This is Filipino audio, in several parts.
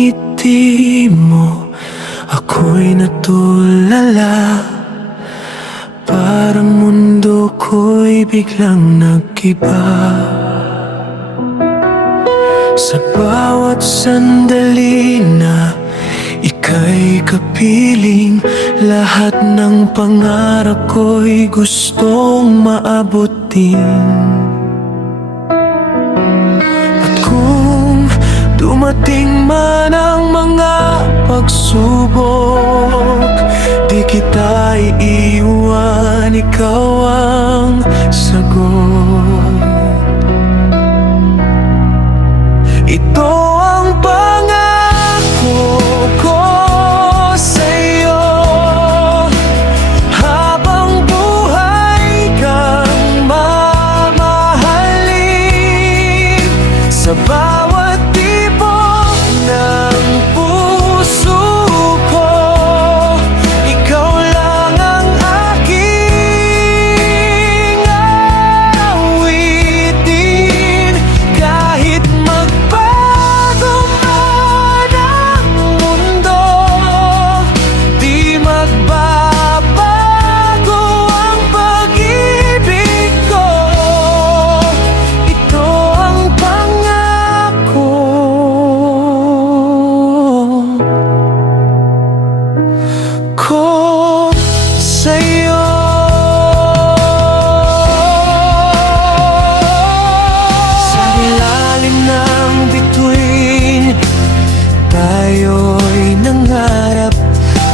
ngiti mo, ako'y natulala. Parang mundo ko'y biglang nag-iba. Sa bawat sandali na ika'y kapiling, lahat ng pangarap ko'y gustong maabutin. At kung dumating man ang mga pagsubok, di kita iiwan, ikaw ang sagot. Ito ang pangako ko sa'yo, habang buhay kang mamahalin. Sa bawat tibok ng puso ko, ikaw lang ang aking awitin. Kahit magbago man ang mundo, di magbabago ang pag-ibig ko. Ito ang pangako ko sa'yo. Sa ilalim ng bituin, tayo'y nangarap.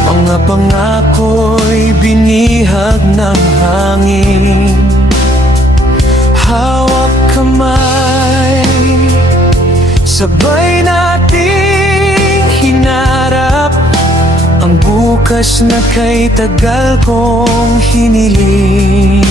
Mga pangako'y binihag ng hangin. Hawak kamay, sabay nating hinarap ang bukas na kay tagal kong hiniling.